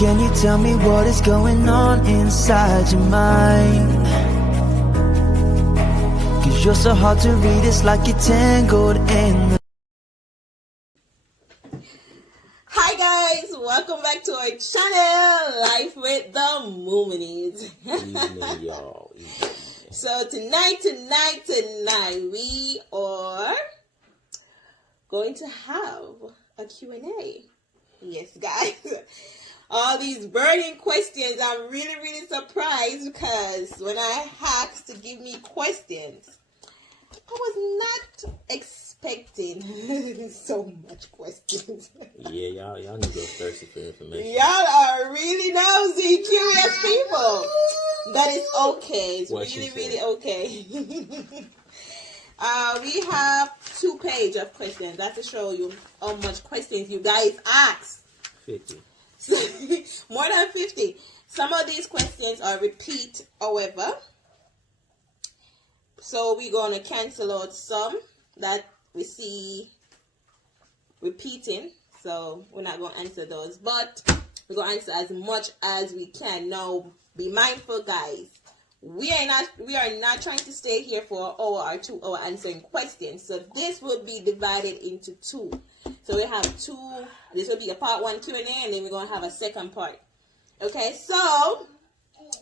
Can you tell me what is going on inside your mind? Cause you're so hard to read, it's like you're tangled in the... Hi guys, welcome back to our channel, Life with the Moominies. Evening, y'all. So tonight, we are going to have a Q&A. Yes, guys. All these burning questions, I'm really surprised because when I asked to give me questions, I was not expecting so much questions. Yeah, y'all need to go thirsty for information. Y'all are really nosy, curious people. That is okay. It's really okay. We have 2 pages of questions. That's to show you how much questions you guys ask. 50. More than 50. Some of these questions are repeat, however. So we're going to cancel out some that we see repeating. So we're not going to answer those. But we're going to answer as much as we can. Now, be mindful, guys. We are not trying to stay here for an hour or 2 hours answering questions. So this will be divided into 2. So we have 2. This will be a part 1 Q&A, and then we're going to have a second part. Okay, so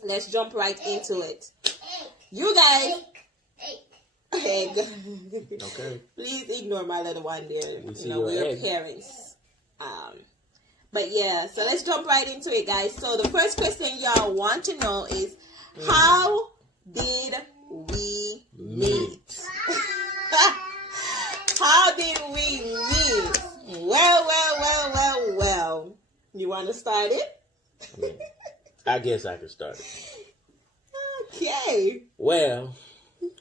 let's jump right into it. You guys... Egg. Okay. Please ignore my little one there. We're parents. But yeah, so let's jump right into it, guys. So the first question y'all want to know is, how did we meet? How did we meet? Well. You want to start it? I guess I can start it. Okay. Well,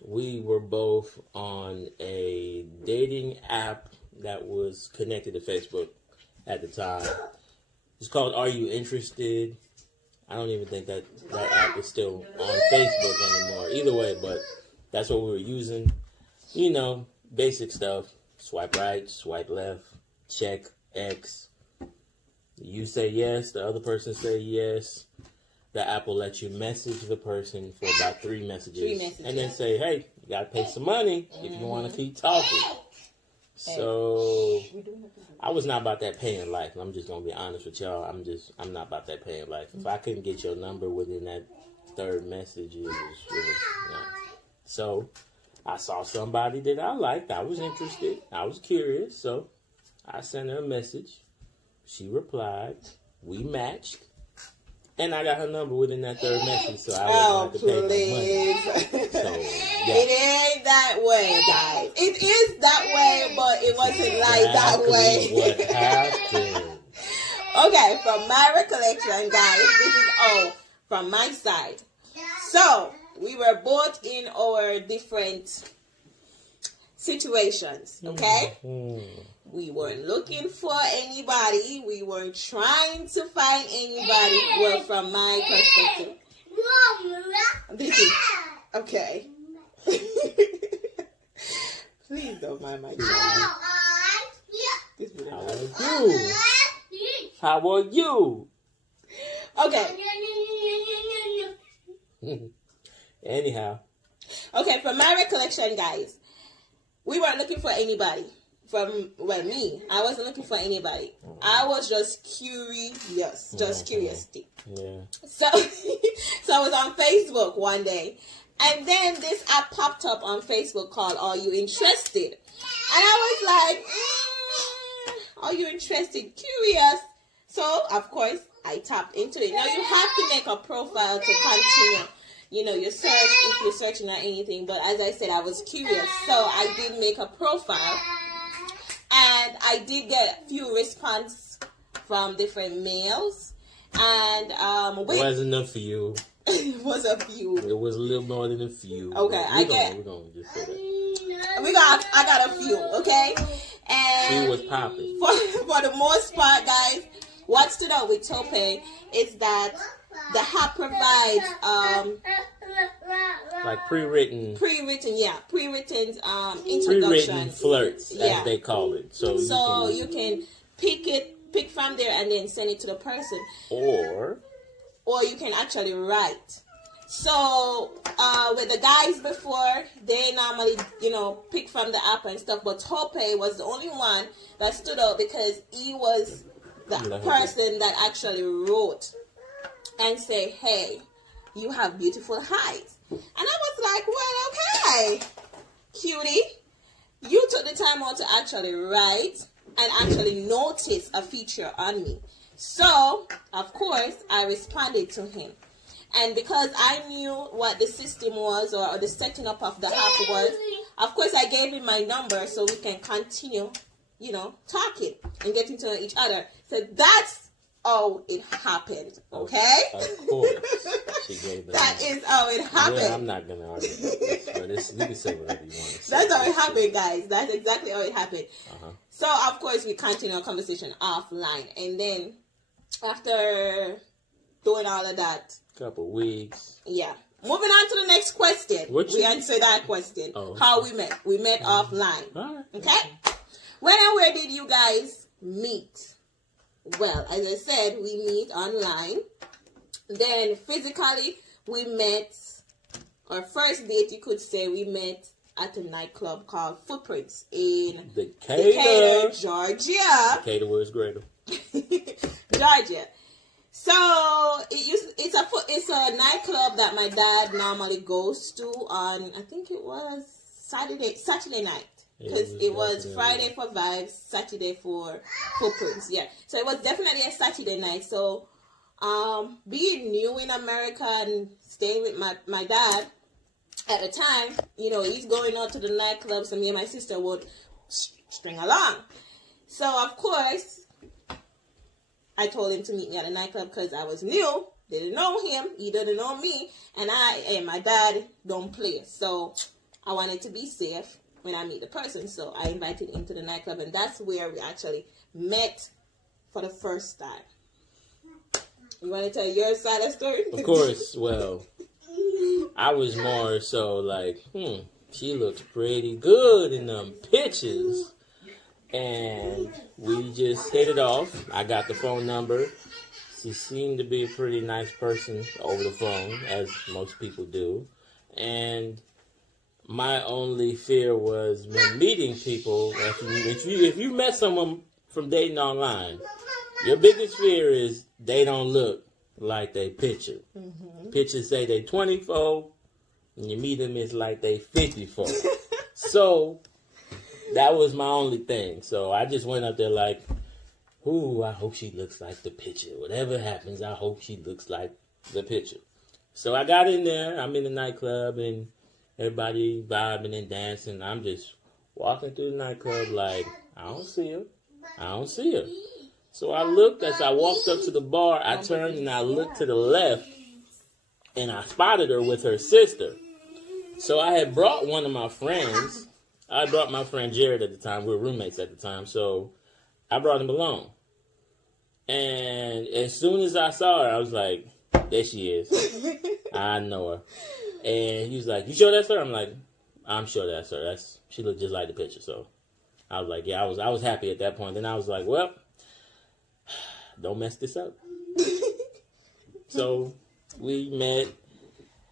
we were both on a dating app that was connected to Facebook at the time. It's called Are You Interested? I don't even think that app is still on Facebook anymore. Either way, but that's what we were using. You know, basic stuff. Swipe right, swipe left, check X. You say yes, the other person say yes. The app will let you message the person for about 3 messages. And then say, hey, you got to pay some money if you want to keep talking. So I was not about that paying life. I'm just going to be honest with y'all. I'm not about that paying life. If I couldn't get your number within that 3rd message, it was no. So I saw somebody that I liked. I was interested. I was curious. So I sent her a message. She replied. We matched. And I got her number within that 3rd message, so I wouldn't have to pay no money. So, yeah. It ain't that way, guys. It is that way, but it wasn't like that way. What happened? Okay, from my recollection, guys, this is all from my side. So, we were both in our different situations, okay? We weren't looking for anybody. We weren't trying to find anybody. Well, from my perspective. This is... Okay. Please don't mind my child. How are you? Okay. Anyhow. Okay, from my recollection, guys, we weren't looking for anybody. Me, I wasn't looking for anybody. I was just curious, curiosity. Yeah. So I was on Facebook one day, and then this app popped up on Facebook called Are You Interested? And I was like, Are you interested? Curious. So, of course, I tapped into it. Now, you have to make a profile to continue, your search if you're searching or anything. But as I said, I was curious. So, I did make a profile. And I did get a few responses from different males. And it wasn't a few. It was a few. It was a little more than a few. Okay, we're gonna just say that. I got a few, okay? And she was popping. For the most part, guys, what stood out with Tope is that the app provides like pre-written introductions, flirts, as they call it. So you can pick from there and then send it to the person. Or You can actually write. So with the guys before, they normally, pick from the app and stuff. But Hope was the only one that stood out because he was the person that actually wrote and say, hey, you have beautiful eyes. And I was like, well, okay, cutie. You took the time out to actually write and actually notice a feature on me. So, of course, I responded to him. And because I knew what the system was or the setting up of the app was, of course, I gave him my number so we can continue, talking and getting to know each other. So that's how it happened, okay? Of course. She gave that is how it happened. Yeah, I'm not going to argue about this, but you can say whatever you want to say. That's how it happened, guys. That's exactly how it happened. So, of course, we continue our conversation offline. And then after doing all of that, couple weeks. Yeah. Moving on to the next question. We answered that question. How we met. We met offline. Right. Okay? When and where did you guys meet? Well, as I said, we meet online. Then physically, we met, our first date, you could say, we met at a nightclub called Footprints in Decatur, Georgia. Decatur was greater. Georgia. So it's a nightclub that my dad normally goes to on, I think it was Saturday night, because it was Friday for Vibes, Saturday for Footprints. Yeah, so it was definitely a Saturday night. So being new in America and staying with my dad at the time, he's going out to the nightclub, so me and my sister would string along. So of course, I told him to meet me at a nightclub because I was new, didn't know him, he didn't know me, and my dad don't play. So I wanted to be safe when I meet the person. So I invited him to the nightclub, and that's where we actually met for the first time. You want to tell your side of the story? Of course. Well, I was more so like, she looks pretty good in them pictures. And we just hit it off. I got the phone number. She seemed to be a pretty nice person over the phone, as most people do. And my only fear was when meeting people, if you met someone from dating online, your biggest fear is they don't look like they picture. Mm-hmm. Pictures say they 24, and you meet them, it's like they 54. So that was my only thing. So I just went up there like, ooh, I hope she looks like the picture. Whatever happens, I hope she looks like the picture. So I got in there. I'm in the nightclub, and everybody vibing and dancing. I'm just walking through the nightclub like, I don't see her. I don't see her. So I looked, as I walked up to the bar, I turned and I looked to the left, and I spotted her with her sister. So I had brought one of my friends. I brought my friend Jared at the time. We were roommates at the time. So I brought him along. And as soon as I saw her, I was like, there she is. I know her. And he was like, you sure that's her? I'm like, I'm sure that's her. She looked just like the picture. So I was like, yeah, I was happy at that point. Then I was like, well, don't mess this up. So we met,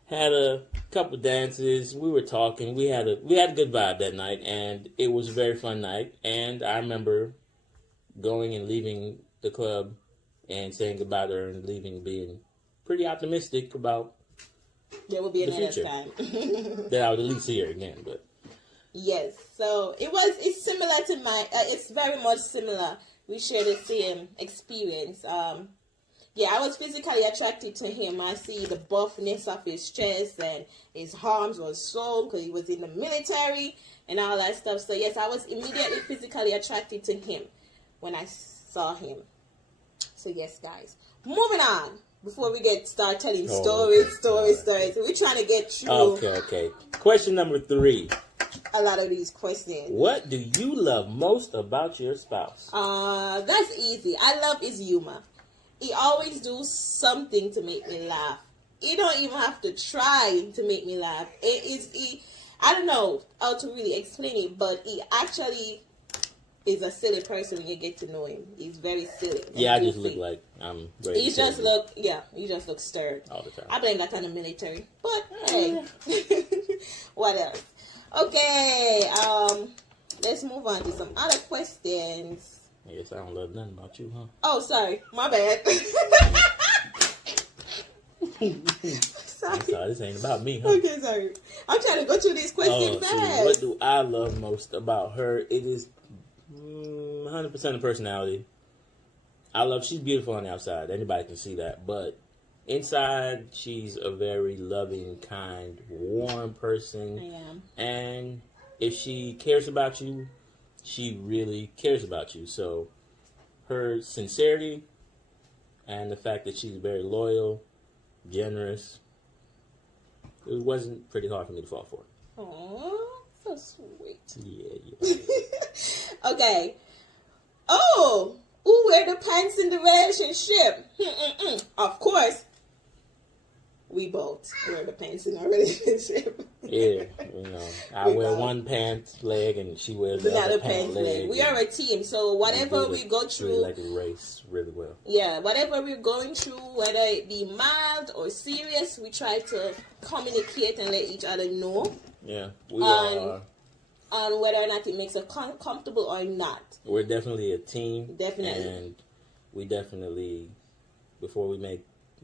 had a couple dances. We were talking. We had a good vibe that night, and it was a very fun night. And I remember going and leaving the club and saying goodbye to her and leaving, being pretty optimistic about there will be another future. time that I would at least see her again. But yes, so it's similar to it's very much similar. We share the same experience. Yeah, I was physically attracted to him. I see the buffness of his chest, and his arms was swole because he was in the military and all that stuff. So yes, I was immediately physically attracted to him when I saw him. So yes, guys, moving on. Before we start telling stories. We're trying to get through. Okay. Question number 3. A lot of these questions. What do you love most about your spouse? That's easy. I love his humor. He always do something to make me laugh. He don't even have to try to make me laugh. I don't know how to really explain it, but he actually is a silly person when you get to know him. He's very silly. Yeah, I just look like I'm ready. You just look stirred. All the time. I blame that on the military. But hey. What else? Okay, let's move on to some other questions. I guess I don't love nothing about you, huh? Oh, sorry. My bad. Sorry. I'm sorry, this ain't about me, huh? Okay, sorry. I'm trying to go through these questions fast. What do I love most about her? It is 100% of personality. She's beautiful on the outside. Anybody can see that. But inside, she's a very loving, kind, warm person. I am. And if she cares about you, she really cares about you. So her sincerity and the fact that she's very loyal, generous, it wasn't pretty hard for me to fall for. Oh, so sweet. Yeah. Okay. Oh, who wear the pants in the relationship? Of course, we both wear the pants in our relationship. Yeah, I wear one pant leg and she wears the other pant leg. We are a team, so whatever we go through, like a race, really well. Yeah, whatever we're going through, whether it be mild or serious, we try to communicate and let each other know. Yeah, we are. On whether or not it makes us comfortable or not. We're definitely a team. Definitely. And we definitely, before we make,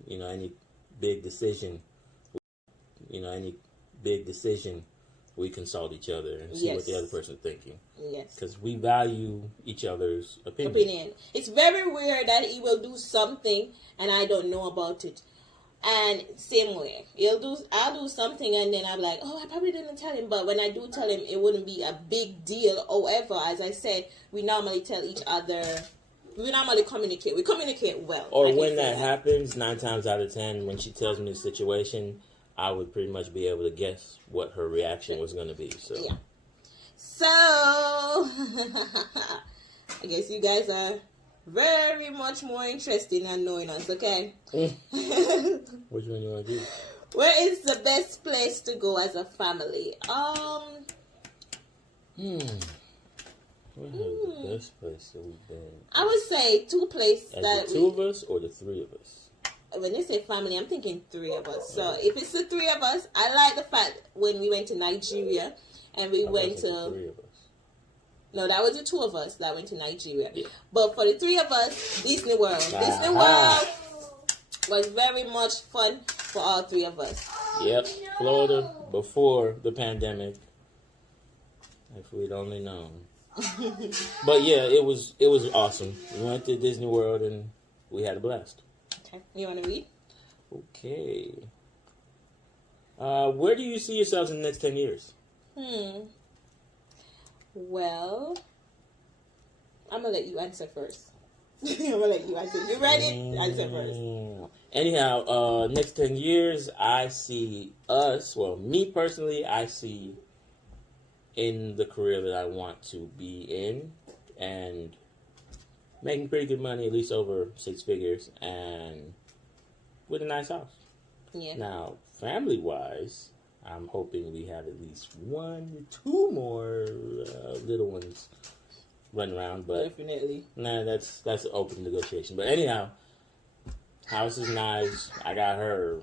any big decision, we consult each other and see what the other person's thinking. Yes. Because we value each other's opinion. It's very weird that he will do something and I don't know about it. And same way, I'll do something and then I'm like, oh, I probably didn't tell him. But when I do tell him, it wouldn't be a big deal. However, as I said, we normally tell each other, we normally communicate. We communicate well. Or when that happens, 9 times out of 10, when she tells me the situation, I would pretty much be able to guess what her reaction was going to be. So, yeah. So, I guess you guys are very much more interested in knowing us, okay? Which one you want to do? Where is the best place to go as a family? Where is the best place that we've been? I would say 2 places. As the 2 of us or the 3 of us? When you say family, I'm thinking 3 of us. So if it's the 3 of us, I like the fact when we went to Nigeria and we went to... 3 of us. No, that was the 2 of us that went to Nigeria. Yeah. But for the 3 of us, Disney World. Disney World was very much fun for all 3 of us. Yep, Florida before the pandemic. If we'd only known. But yeah, it was awesome. We went to Disney World and we had a blast. Okay, you want to read? Okay. Where do you see yourselves in the next 10 years? Well, I'm going to let you answer first. I'm going to let you answer. You ready? Answer first. Anyhow, next 10 years, I see us, me personally, I see in the career that I want to be in and making pretty good money, at least over 6 figures, and with a nice house. Yeah. Now, family-wise, I'm hoping we have at least 1 or 2 more little ones running around, but definitely. Nah, that's open negotiation. But anyhow, house is nice. I got her.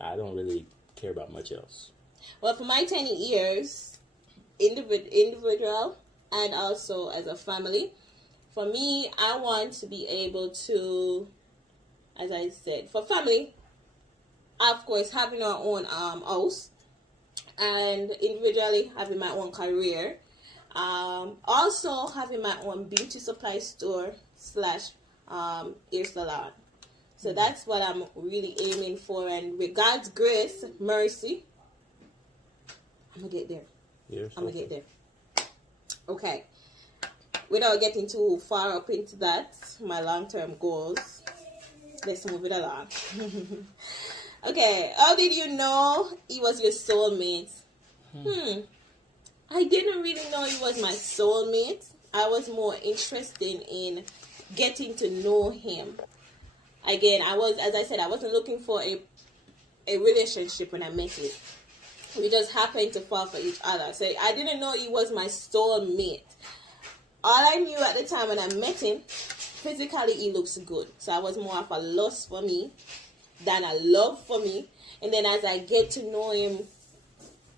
I don't really care about much else. Well, for my 10 years, individual and also as a family, for me, I want to be able to, as I said, for family, of course, having our own house, and individually having my own career, also having my own beauty supply store / hair salon. So that's what I'm really aiming for, and with God's grace, mercy, I'm gonna get there. Yes, I'm gonna get there. Okay. Without getting too far up into that, my long-term goals, let's move it along. Okay, how did you know he was your soulmate? I didn't really know he was my soulmate. I was more interested in getting to know him. Again, as I said, I wasn't looking for a relationship when I met him. We just happened to fall for each other. So I didn't know he was my soulmate. all I knew at the time when I met him, physically he looks good. So I was more of a lust for me than a love for me. And then as I get to know him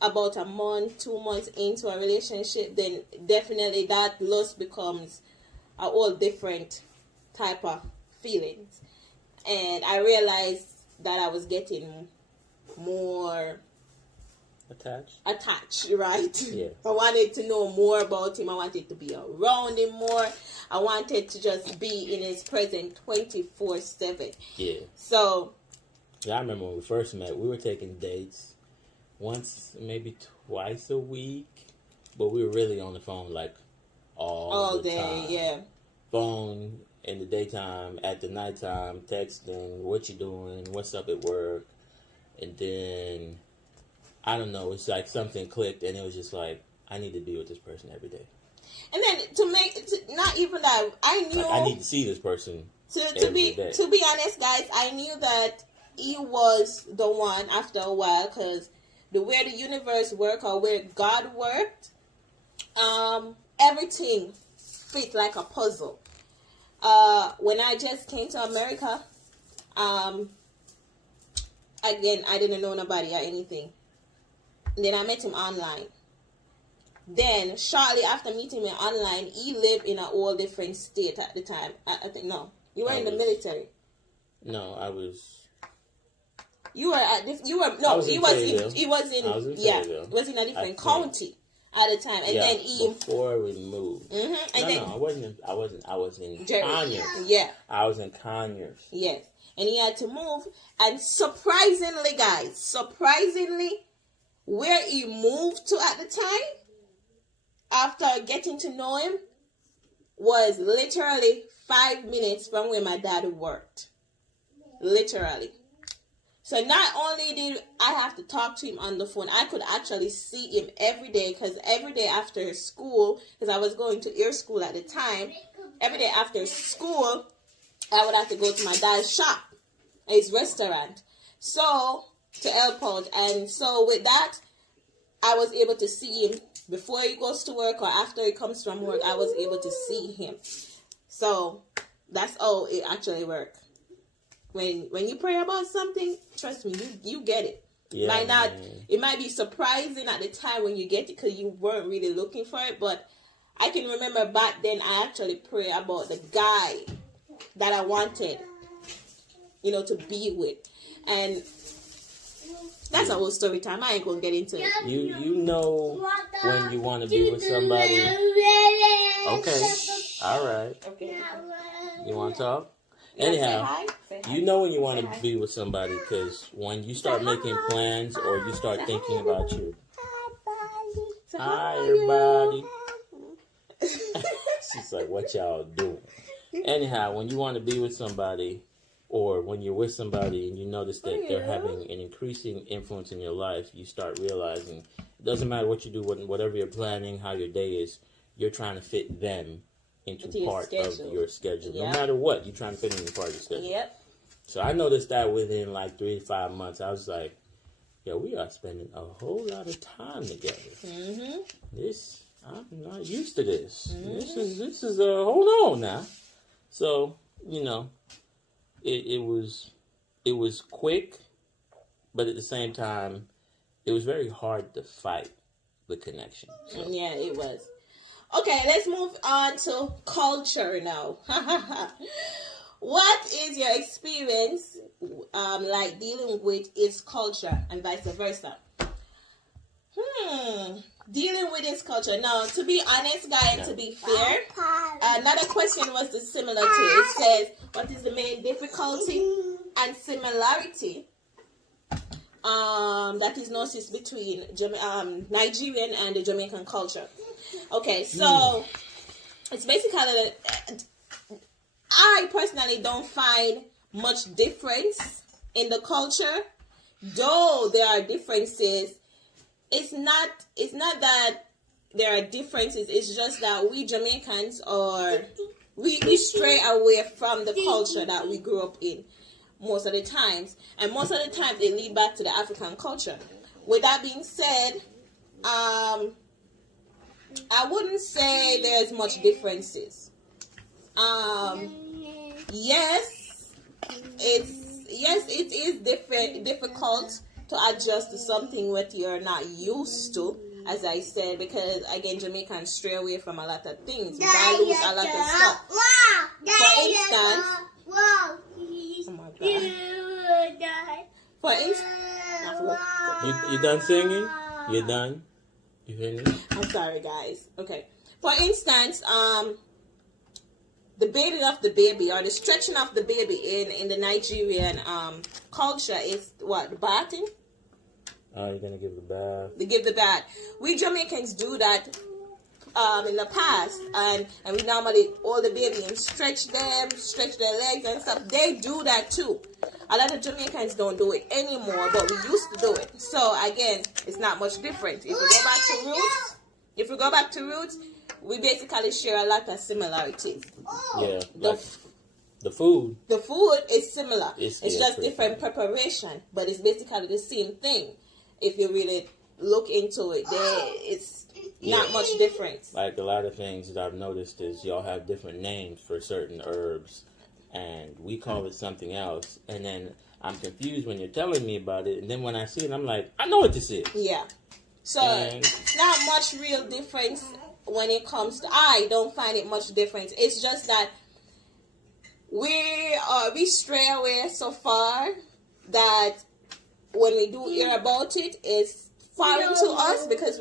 about a month, 2 months into a relationship, then definitely that lust becomes a whole different type of feelings. And I realized that I was getting more attached, right? Yeah. I wanted to know more about him. I wanted to be around him more. I wanted to just be in his presence 24/7. Yeah. So I remember when we first met, we were taking dates once, maybe twice a week, but we were really on the phone like all the day, time. yeah. Phone in the daytime, at the nighttime, texting, what you doing, what's up at work, and then I don't know, it's like something clicked, and it was just like, I need to be with this person every day. And then not even that, I knew, like, I need to see this person to be honest, guys, I knew that he was the one after a while, because the way the universe worked, or where God worked, everything fit like a puzzle. When I just came to America, again, I didn't know nobody or anything. And then I met him online. Then, shortly after meeting him online, he lived in a whole different state at the time. I think, no, you were in the military. No, I was... He was in a different county at the time, and then before we moved. I wasn't in Conyers. Yeah, I was in Conyers. Yes, and he had to move, and surprisingly, where he moved to at the time, after getting to know him, was literally 5 minutes from where my dad worked. Literally. So not only did I have to talk to him on the phone, I could actually see him every day, because every day after school, because I was going to air school at the time, every day after school, I would have to go to my dad's shop, his restaurant, so to help out. And so with that, I was able to see him before he goes to work or after he comes from work. I was able to see him. So that's how it actually worked. When you pray about something, trust me, you get it. Yeah, it might be surprising at the time when you get it, because you weren't really looking for it. But I can remember back then, I actually prayed about the guy that I wanted, to be with. And that's a whole story time. I ain't gonna get into it. You know when you want to be with somebody. Okay. All right. Okay. You want to talk? Anyhow, you know when you want to be with somebody, because when you start making plans or you start thinking about you. Hi, everybody. She's like, what y'all doing? Anyhow, when you want to be with somebody, or when you're with somebody and you notice that they're having an increasing influence in your life, you start realizing it doesn't matter what you do, whatever you're planning, how your day is, you're trying to fit them into part of your schedule. Yep. No matter what, you're trying to fit into part of your schedule. Yep. So I noticed that within like 3 to 5 months, I was like, yeah, we are spending a whole lot of time together. Mm-hmm. I'm not used to this. Mm-hmm. This is hold on now. So, it was quick, but at the same time, it was very hard to fight the connection. So. Yeah, it was. Okay, let's move on to culture now. What is your experience like dealing with its culture and vice versa? Dealing with its culture. Now, to be honest, guys, and to be fair, another question was similar to it. It says, what is the main difficulty and similarity that is noticed between Nigerian and the Jamaican culture? Okay, so it's basically, I personally don't find much difference in the culture, though there are differences. It's not that there are differences. It's just that we Jamaicans we stray away from the culture that we grew up in most of the times, and most of the time they lead back to the African culture. With that being said, I wouldn't say there's much differences. Yes, it is difficult to adjust to something that you're not used to, as I said, because again, Jamaicans stray away from a lot of things. We lose a lot of stuff. For instance, oh my God. For instance, you done singing? You done? You finished? I'm sorry, guys. Okay. For instance, the bathing of the baby or the stretching of the baby in the Nigerian culture is what, the bathing? Oh, you're gonna give the bath. They give the bath. We Jamaicans do that in the past, and we normally hold the baby and stretch their legs and stuff. They do that too. A lot of Jamaicans don't do it anymore, but we used to do it. So again, it's not much different. If we go back to roots, we basically share a lot of similarities. Yeah, the food. The food is similar. It's just different similar. Preparation, but it's basically the same thing. If you really look into it, it's not much difference. Like a lot of things that I've noticed is y'all have different names for certain herbs, and we call it something else. And then I'm confused when you're telling me about it, and then when I see it, I'm like, I know what this is. Yeah. So it's not much real difference when it comes to. I don't find it much difference. It's just that we stray away so far that when we do hear about it, it's foreign to us because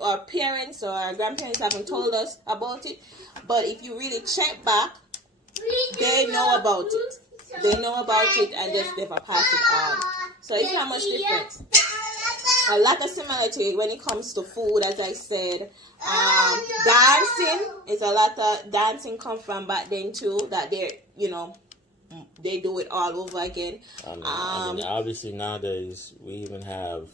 our parents or our grandparents haven't told us about it. But if you really check back, they know about it. They know about it and just never pass it on. So it's not much difference. A lot of similarity when it comes to food, as I said. Dancing is a lot of dancing come from back then too. That they do it all over again. I mean, obviously nowadays we even have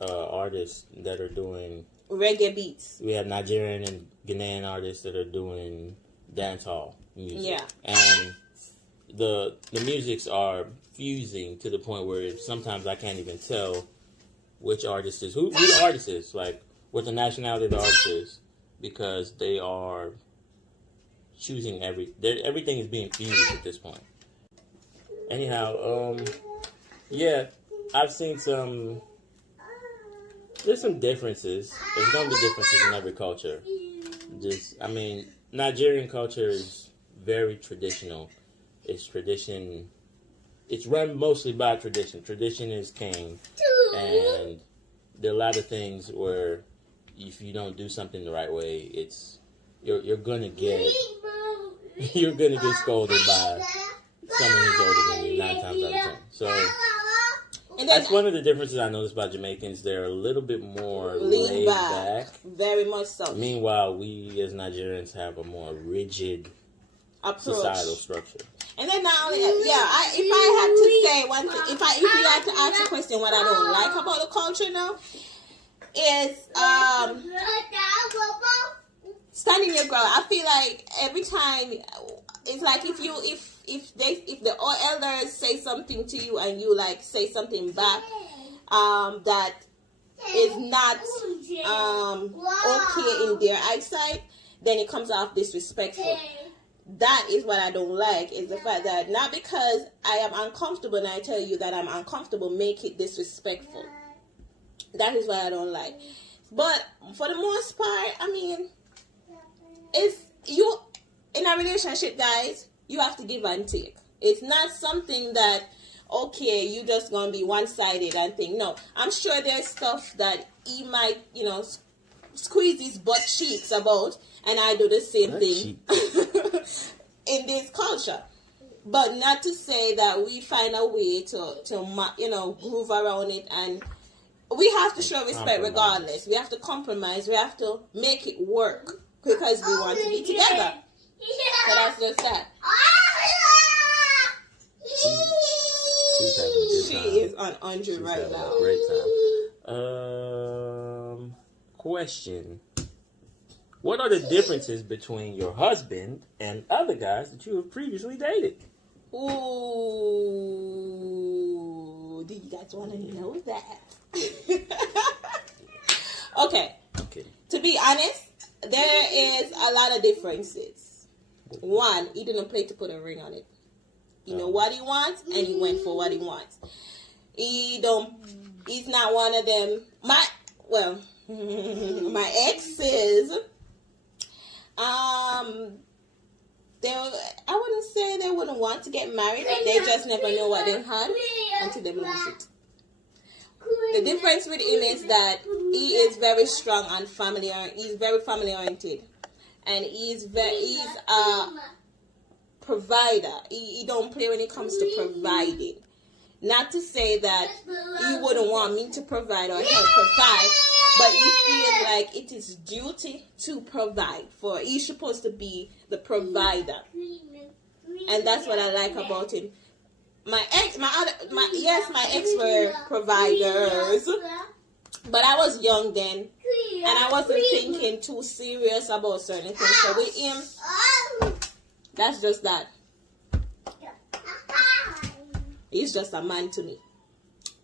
artists that are doing reggae beats. We have Nigerian and Ghanaian artists that are doing dancehall music. Yeah, and the musics are fusing to the point where sometimes I can't even tell which artist is who the artist is, like what the nationality of the artist is, because they are choosing everything is being fused at this point. Anyhow, yeah, I've seen there's some differences. There's gonna be differences in every culture. Nigerian culture is very traditional. It's tradition. It's run mostly by tradition. Tradition is king, and there are a lot of things where if you don't do something the right way, you're gonna get scolded by someone who's older than you 9 times out of 10. So that's one of the differences I noticed about Jamaicans. They're a little bit more laid back. Very much so. Meanwhile, we as Nigerians have a more rigid societal structure. And then not only if I had to say one thing, if you had to ask a question, what I don't like about the culture now is standing your ground. I feel like every time it's like if the elders say something to you and you like say something back that is not okay in their eyesight, then it comes off disrespectful. That is what I don't like, is the fact that not because I am uncomfortable and I tell you that I'm uncomfortable, make it disrespectful. That is what I don't like. But for the most part, I mean, it's you in a relationship, guys, you have to give and take. It's not something that, okay, you just gonna be one-sided and think. No, I'm sure there's stuff that he might, squeeze his butt cheeks about, and I do the same thing in this culture. But not to say that we find a way to groove around it, and we have to show respect regardless. We have to compromise. We have to make it work because we want to be together. So that's just that. She is on 100 right now. Great time. Question. What are the differences between your husband and other guys that you have previously dated? Ooh, do you guys want to know that? Okay. To be honest, there is a lot of differences. One, he didn't play to put a ring on it. He know what he wants, and he went for what he wants. He's not one of them. My exes, I wouldn't say they wouldn't want to get married. They just never know what they had until they lose it. The difference with him is that he is very strong and family. He's very family oriented, and he's a provider. He don't play when it comes to providing. Not to say that he wouldn't want me to provide or help provide, but he feels like it is duty to provide. For he's supposed to be the provider, and that's what I like about him. My ex were providers, but I was young then, and I wasn't thinking too serious about certain things. So with him, that's just that. He's just a man to me.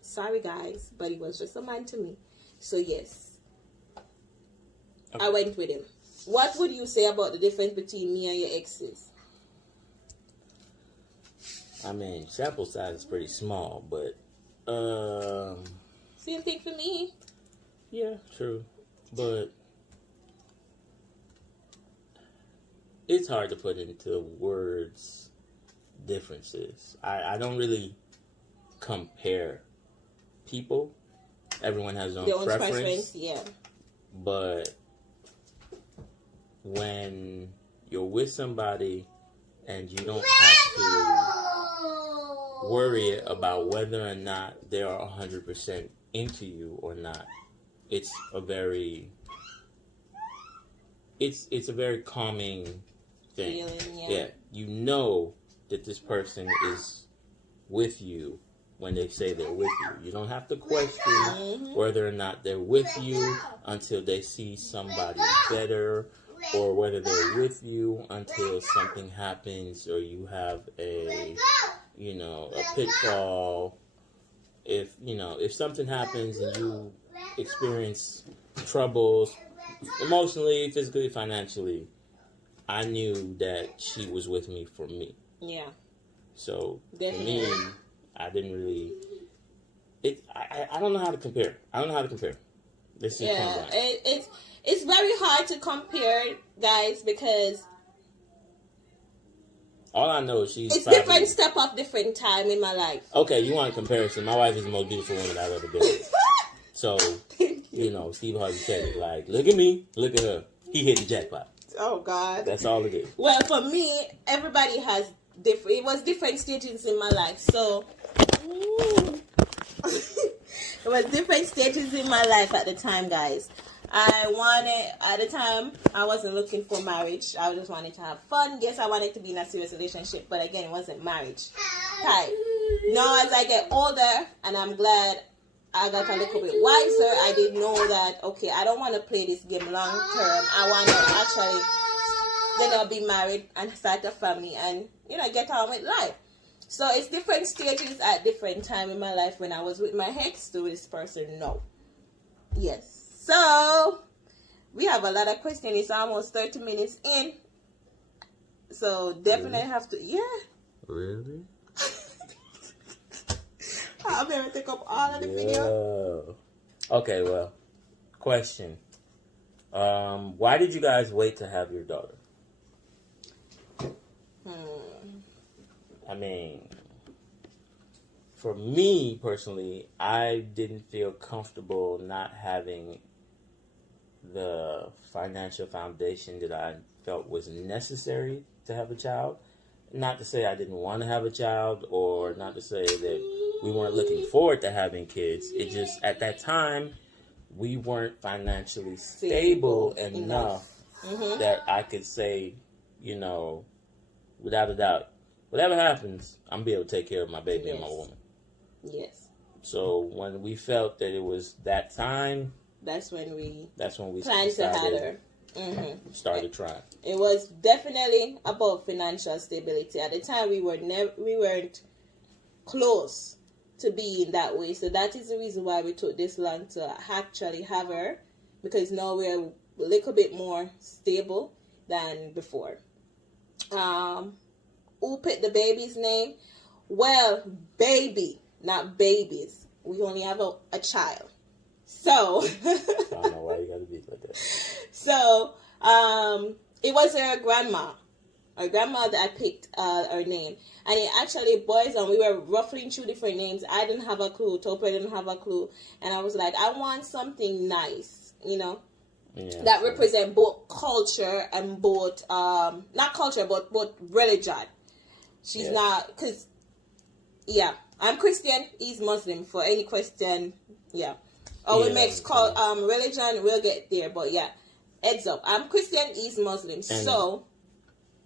Sorry guys, but he was just a man to me. So yes, I went with him. What would you say about the difference between me and your exes? I mean, sample size is pretty small, but same thing for me. Yeah, true. But it's hard to put into words differences. I don't really compare people. Everyone has their own preference. Yeah. But when you're with somebody and you don't have to worry about whether or not they are 100% into you or not, it's a very calming thing. Feeling, yeah, you know that this person is with you when they say they're with you. You don't have to question whether or not they're with you until they see somebody better, or whether they're with you until something happens or you have a pitfall. If something happens and you experience troubles emotionally, physically, financially, I knew that she was with me for me. Yeah. So Definitely. for me, I didn't really. I don't know how to compare. This is it's very hard to compare, guys, because all I know is she's. It's different step of different time in my life. Okay, you want a comparison? My wife is the most beautiful woman I've ever been with. So Steve Harvey said it. Like, look at me, look at her. He hit the jackpot. Oh God. That's all it is. Well, for me, everybody has different. It was different stages in my life. So it was different stages in my life at the time, guys. At the time, I wasn't looking for marriage. I just wanted to have fun. Yes, I wanted to be in a serious relationship, but again, it wasn't marriage type. Now, as I get older, and I'm glad I got a little bit wiser, I did know that, okay, I don't want to play this game long term. I want to actually, be married and start a family and, get on with life. So it's different stages at different time in my life. When I was with my ex to this person, no. Yes. So we have a lot of questions. It's almost 30 minutes in. So definitely have to, Really? I'll be able to take up all of the video. Okay, well, question. Why did you guys wait to have your daughter? I mean, for me personally, I didn't feel comfortable not having the financial foundation that I felt was necessary to have a child. Not to say I didn't want to have a child, or not to say that we weren't looking forward to having kids. It just, at that time, we weren't financially stable enough that I could say, without a doubt, whatever happens, I'm going to be able to take care of my baby and my woman. Yes. So when we felt that it was that time, that's when we planned to have her. Started trying. It was definitely about financial stability. At the time, we weren't close to being that way. So that is the reason why we took this long to actually have her, because now we're little bit more stable than before. Who picked the baby's name? Well, baby, not babies. We only have a child. So I don't know why you gotta be like that. So it was her grandma. Our grandma that picked her name. And it actually boils on, we were ruffling through different names. I didn't have a clue. Tope didn't have a clue. And I was like, I want something nice, that represent both culture and both, not culture, but both religion. She's not, because, I'm Christian, he's Muslim. For any question, we mix religion, we'll get there. But heads up, I'm Christian, he's Muslim.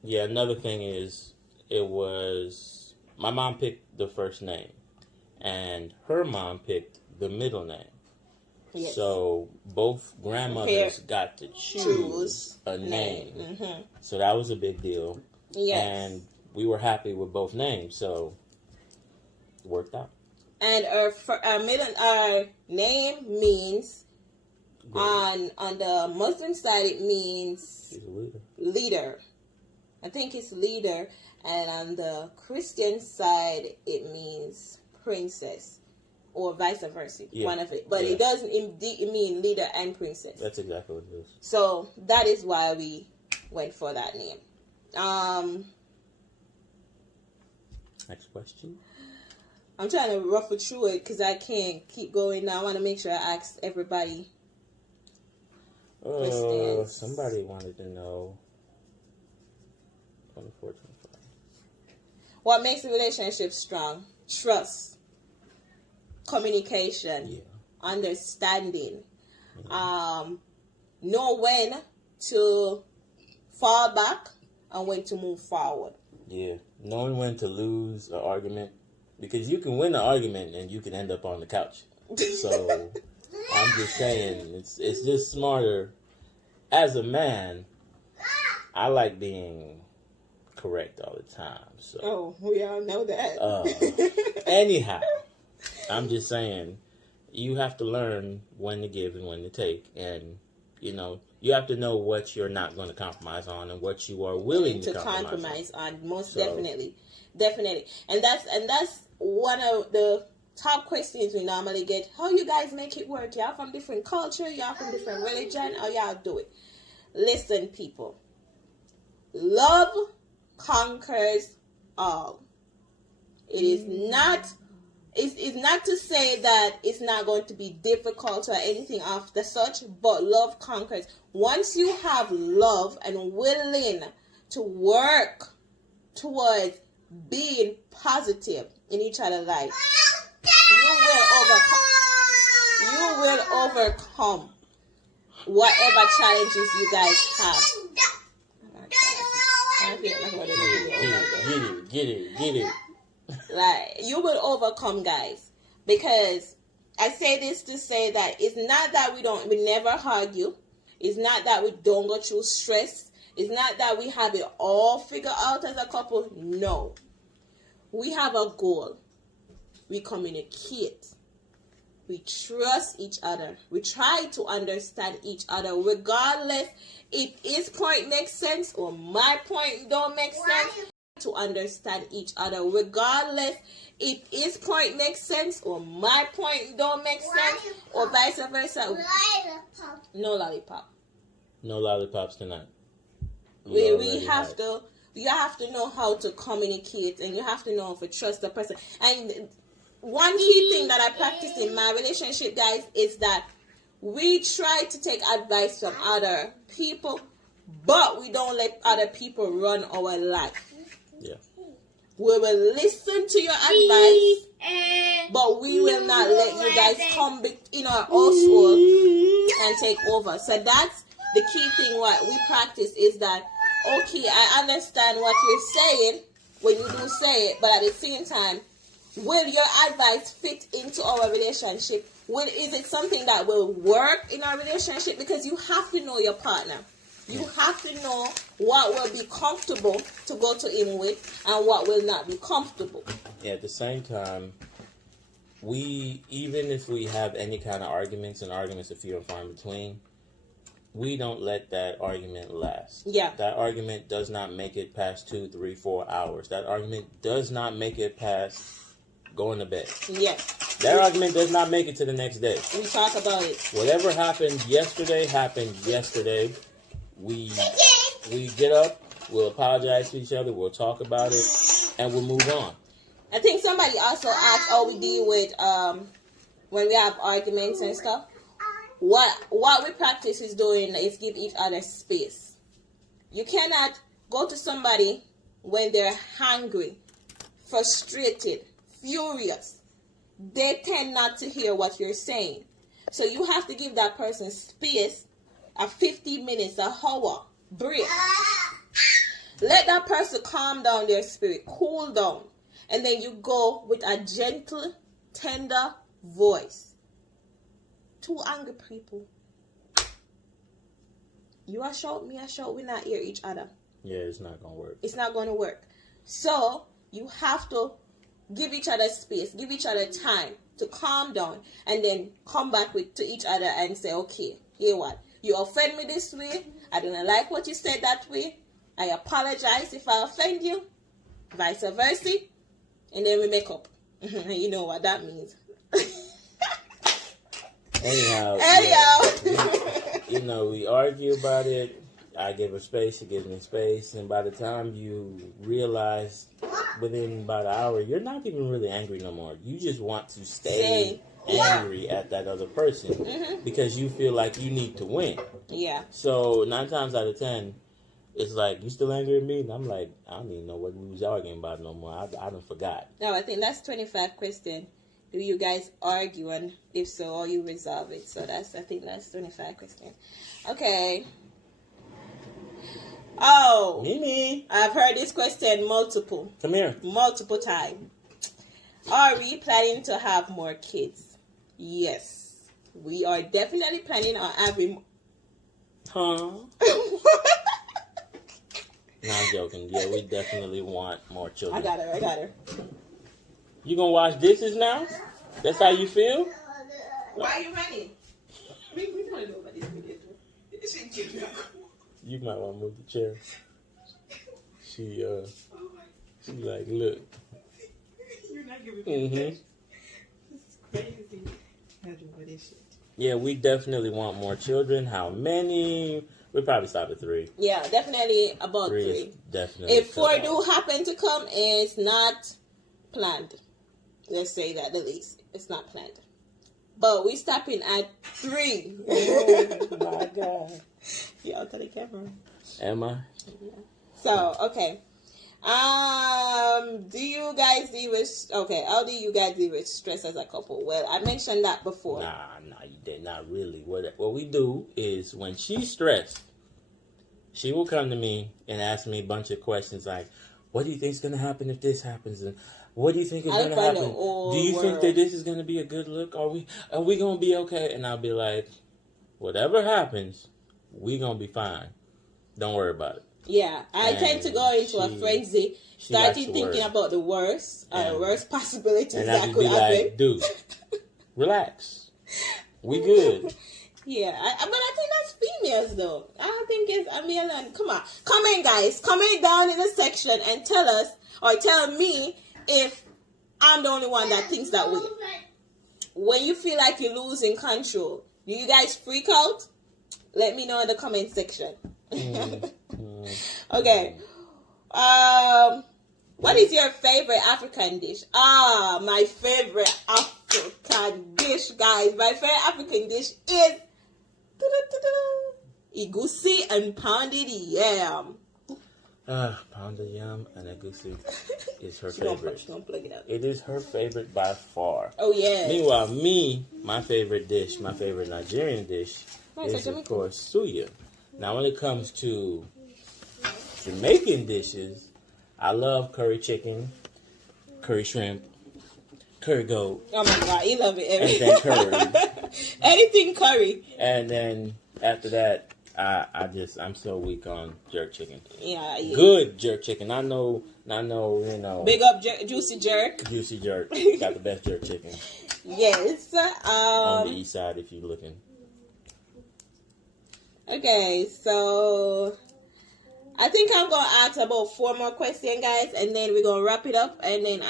Another thing is, it was, my mom picked the first name, and her mom picked the middle name. Yes. So both grandmothers got to choose a name. Mm-hmm. So that was a big deal. Yes. And we were happy with both names, so it worked out. And our name means, on the Muslim side, it means she's a leader. I think it's leader. And on the Christian side, it means princess. Or vice versa. One of it. But it doesn't mean leader and princess. That's exactly what it is. So that is why we went for that name. Next question. I'm trying to ruffle through it because I can't keep going now. I want to make sure I ask everybody. Somebody wanted to know. 24, 25. What makes a relationship strong? Trust, communication, understanding, know when to fall back and when to move forward. Yeah, knowing when to lose an argument, because you can win an argument and you can end up on the couch. So I'm just saying, it's just smarter. As a man, I like being correct all the time. So we all know that. Anyhow, I'm just saying, you have to learn when to give and when to take, and you have to know what you're not going to compromise on and what you are willing to compromise on. Most definitely, and that's one of the top questions we normally get. How you guys make it work? Y'all from different culture, y'all from different religion, how y'all do it? Listen, people, love conquers all. It is not. It's not to say that it's not going to be difficult or anything after such, but love conquers. Once you have love and willing to work towards being positive in each other's life, you will overcome whatever challenges you guys have. Get it. Like, you will overcome, guys, because I say this to say that it's not that we never argue. It's not that we don't go through stress. It's not that we have it all figured out as a couple. No. We have a goal. We communicate. We trust each other. We try to understand each other, regardless if his point makes sense or my point don't make sense. To understand each other, regardless if his point makes sense or my point don't make sense, or vice versa. No lollipop. No lollipops tonight. We have to. You have to know how to communicate, and you have to know how to trust the person. And one key thing that I practice in my relationship, guys, is that we try to take advice from other people, but we don't let other people run our life. Yeah. We will listen to your advice, but we will not let you guys come in our household and take over. So that's the key thing what we practice, is that, okay, I understand what you're saying when you do say it, but at the same time, will your advice fit into our relationship? Is it something that will work in our relationship? Because you have to know your partner. You have to know what will be comfortable to go to him with and what will not be comfortable. Yeah, at the same time, even if we have any kind of arguments and arguments are few and far in between, we don't let that argument last. Yeah. That argument does not make it past 2, 3, 4 hours. That argument does not make it past going to bed. Yeah. That argument does not make it to the next day. We talk about it. Whatever happened yesterday. We get up, we'll apologize to each other, we'll talk about it, and we'll move on. I think somebody also asked how we deal with when we have arguments and stuff. What we practice is doing is give each other space. You cannot go to somebody when they're hungry, frustrated, furious. They tend not to hear what you're saying. So you have to give that person space, a 50 minutes, a hour break. Let that person calm down their spirit, cool down. And then you go with a gentle, tender voice. Two angry people. You are shout, me a shout, we not hear each other. Yeah, it's not going to work. It's not going to work. So, you have to give each other space, give each other time to calm down, and then come back to each other and say, okay, hear what? You offend me this way. I don't like what you said that way. I apologize if I offend you. Vice versa. And then we make up. You know what that means. Anyhow. You know, we argue about it. I give her space, she gives me space. And by the time you realize within about an hour, you're not even really angry no more. You just want to stay angry at that other person because you feel like you need to win. Yeah. So 9 times out of 10, it's like, you still angry at me? And I'm like, I don't even know what we was arguing about no more. I done forgot. No, I think that's 25 question. Do you guys argue, and if so, or you resolve it? So I think that's 25 question. Okay. Oh, Mimi, I've heard this question multiple times. Are we planning to have more kids? Yes, we are definitely planning on having. Huh? No, I'm joking. Yeah, we definitely want more children. I got her. You gonna wash dishes now? That's how you feel? Why are you running? We don't know about this video. You might want to move the chair. She like, look. You're not giving me attention. This is crazy. I don't know this shit. Yeah, we definitely want more children. How many? We'll probably stop at 3. Yeah, definitely about 3. Definitely. If 4 do happen to come, it's not planned. Let's say that the least. It's not planned. But we stopping at 3. Oh my God. You out of the camera. Am I? Yeah. So, okay. Do you guys deal with, okay, how do you guys deal with stress as a couple? Well, I mentioned that before. Nah, you did not really. What we do is when she's stressed, she will come to me and ask me a bunch of questions like, what do you think is going to happen if this happens? And what do you think is going to happen? Do you think that this is going to be a good look? Are we going to be okay? And I'll be like, whatever happens, we going to be fine. Don't worry about it. Yeah, I tend to go into a frenzy, starting thinking about the worst possibilities that could happen. Like, dude, relax. We good. Yeah, but I think that's females though. I don't think it's a male. And come on, comment guys, comment down in the section and tell us or tell me if I'm the only one that thinks that way. When you feel like you're losing control, do you guys freak out? Let me know in the comment section. Okay. What is your favorite African dish? My favorite African dish, guys. My favorite African dish is egusi and pounded yam. Pounded yam and egusi is her favorite. She don't plug it out. It is her favorite by far. Oh, yeah. Meanwhile, my favorite dish, my favorite Nigerian dish is, of course, suya. Now, when it comes to Jamaican dishes, I love curry chicken, curry shrimp, curry goat. Oh my God, you love it. And then curry. Anything curry. And then after that, I'm so weak on jerk chicken. Yeah. Good jerk chicken. I know, you know. Big up Juicy Jerk. Juicy Jerk. Got the best jerk chicken. Yes. On the east side if you're looking. Okay, so I think I'm gonna ask about 4 more questions, guys, and then we're gonna wrap it up, and then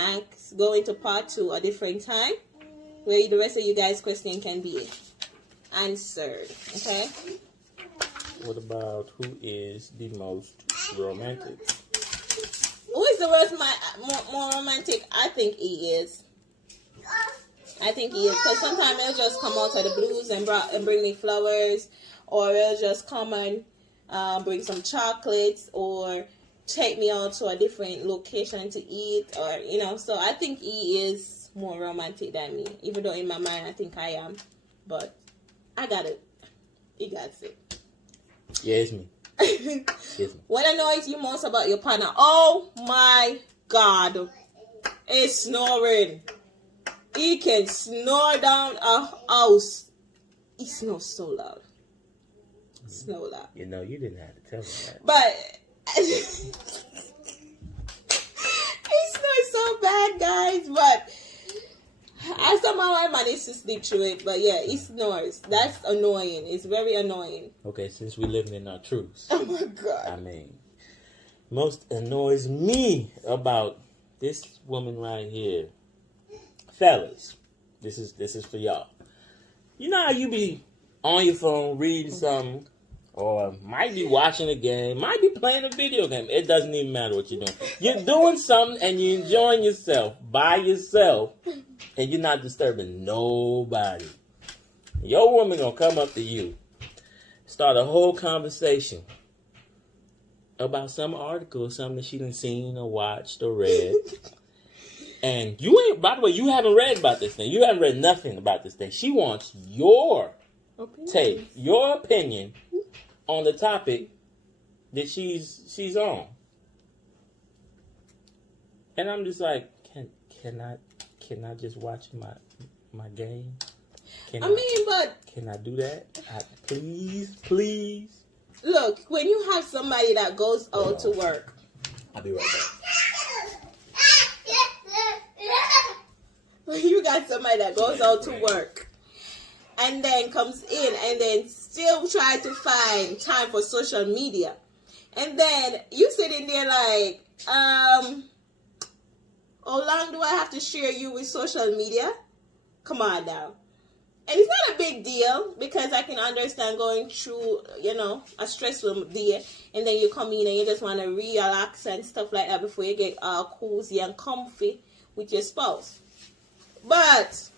go into part 2 a different time, where the rest of you guys' question can be answered. Okay. What about who is the most romantic? Who is the worst, more romantic? I think he is. Because sometimes he'll just come out of the blues and bring me flowers, or he'll just come and bring some chocolates, or take me out to a different location to eat, or So I think he is more romantic than me, even though in my mind I think I am, but I got it. He got it. Yeah, it's me. It's me. What annoys you most about your partner? Oh my God, it's snoring. He can snore down a house. He snores so loud. Snore loud. You didn't have to tell me that. But he snores so bad, guys. But I somehow I managed to sleep through it. But yeah, he snores. That's annoying. It's very annoying. Okay, since we living in our truths. Oh my God. I mean, most annoys me about this woman right here. Fellas, this is for y'all. You know how you be on your phone reading something, or might be watching a game, might be playing a video game. It doesn't even matter what you're doing. You're doing something and you're enjoying yourself by yourself, and you're not disturbing nobody. Your woman gonna come up to you, start a whole conversation about some article or something that she done seen or watched or read. And you ain't, by the way, you haven't read about this thing. You haven't read nothing about this thing. She wants your take, your opinion on the topic that she's on. And I'm just like, can I just watch my game? Can I do that? Please. Look, when you have somebody that goes out to work, I'll be right back. You got somebody that goes out to work and then comes in and then still try to find time for social media, and then you sitting there like, how long do I have to share you with social media? Come on now. And it's not a big deal, because I can understand going through, a stressful day, and then you come in and you just want to relax and stuff like that before you get all cozy and comfy with your spouse. But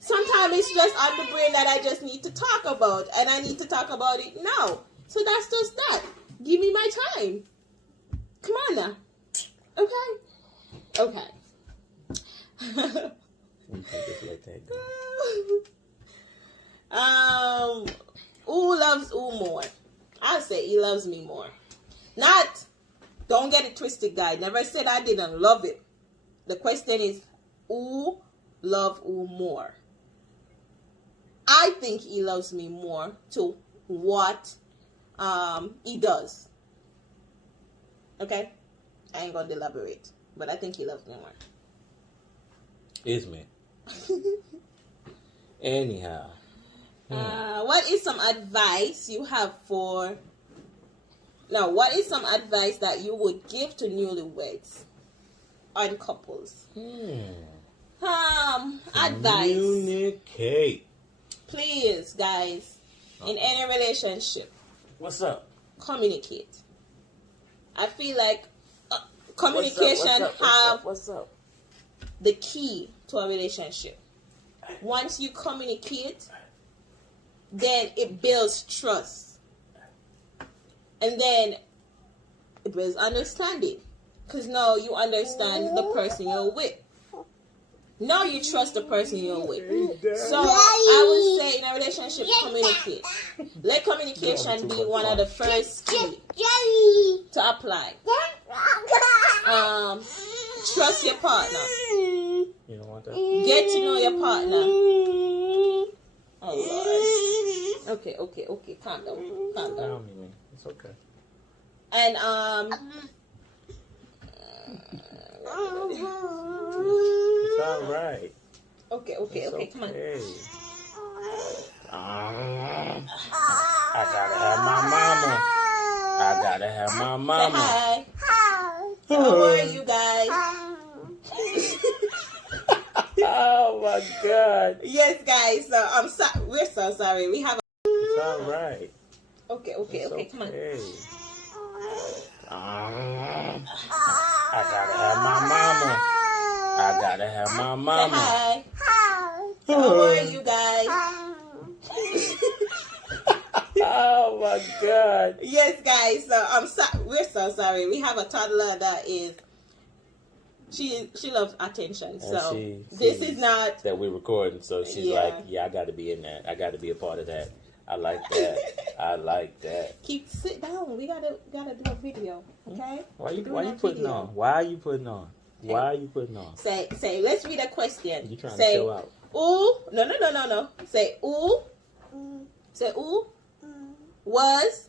sometimes it's just on the brain that I just need to talk about, and I need to talk about it now. So that's just that. Give me my time. Come on now. Okay. We can just let that go. Who loves who more? I'll say he loves me more. Don't get it twisted, guys. Never said I didn't love it. The question is, who love who more? I think he loves me more to what he does. Okay? I ain't gonna elaborate, but I think he loves me more. Is me. Anyhow. What is some advice you have what is some advice that you would give to newlyweds and couples? Advice. Communicate. Please, guys, in any relationship. What's up? Communicate. I feel like communication What's up? the key to a relationship. Once you communicate, then it builds trust. And then it builds understanding. Because now you understand the person you're with. Now you trust the person you're with. So I would say in a relationship, communicate. Let communication be one of the first key to apply. Trust your partner. You don't want that? Get to know your partner. Oh Lord. Okay. Calm down. Mimi. It's okay. And It's all right. Okay. Come on. I gotta have my mama. I gotta have my mama. Say hi. How are you guys? Oh my God. Yes, guys. So I'm sorry. We're so sorry. We have. It's all right. Okay. Come on. I gotta have my mama. I gotta have my mama. Say hi. How are you guys? Oh my God. Yes, guys. So I'm sorry. We're so sorry. We have a toddler that is. She loves attention. So this is not that we're recording. So she's like, yeah, I got to be in that. I got to be a part of that. I like that. I like that. Sit down. We gotta do a video. Okay. Why you putting on? Why are you putting on? Okay. Why are you putting on? Say. Let's read a question. You trying say, to show out? Ooh. No. Say ooh. Say ooh. Was.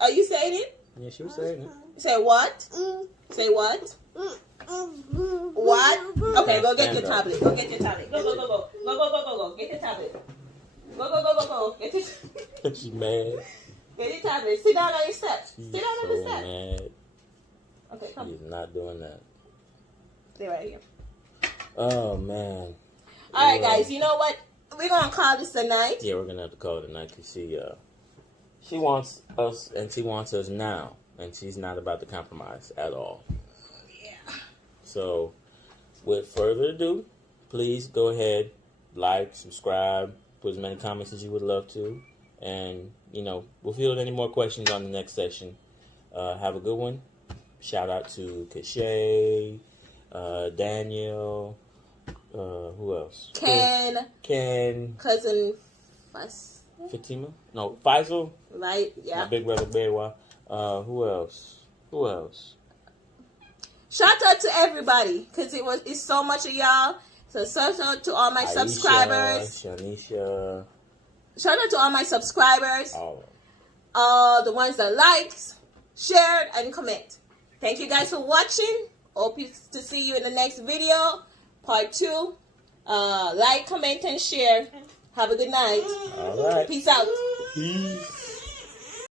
Are you saying it? Yeah, she was saying it. Say what? Say what? What? Okay, go get your tablet. Go get your tablet. Go. Go. Get your tablet. Go. Get your. She's mad. Get your tablet. Sit down on your steps. She's Sit down on the so steps. mad. Okay, come. She's not doing that. Stay right here. Oh man. All right, guys. You know what? We're gonna call this a night. Yeah, we're gonna have to call it a night because she wants us and she wants us now, and she's not about to compromise at all. Yeah. So, with further ado, please go ahead, like, subscribe, put as many comments as you would love to, and we'll field any more questions on the next session. Have a good one. Shout out to Kashay, Daniel. Who else? Ken. Cousin Fatima? No, Faisal. Right, yeah. My big brother Bewa. Who else? Shout out to everybody, because it's so much of y'all. So shout out to all my Aisha, subscribers. Shanisha. Shout out to all my subscribers. All the ones that liked, shared, and comment. Thank you guys for watching. Hope to see you in the next video. Part 2. Like, comment, and share. Have a good night. All right. Peace out. Peace.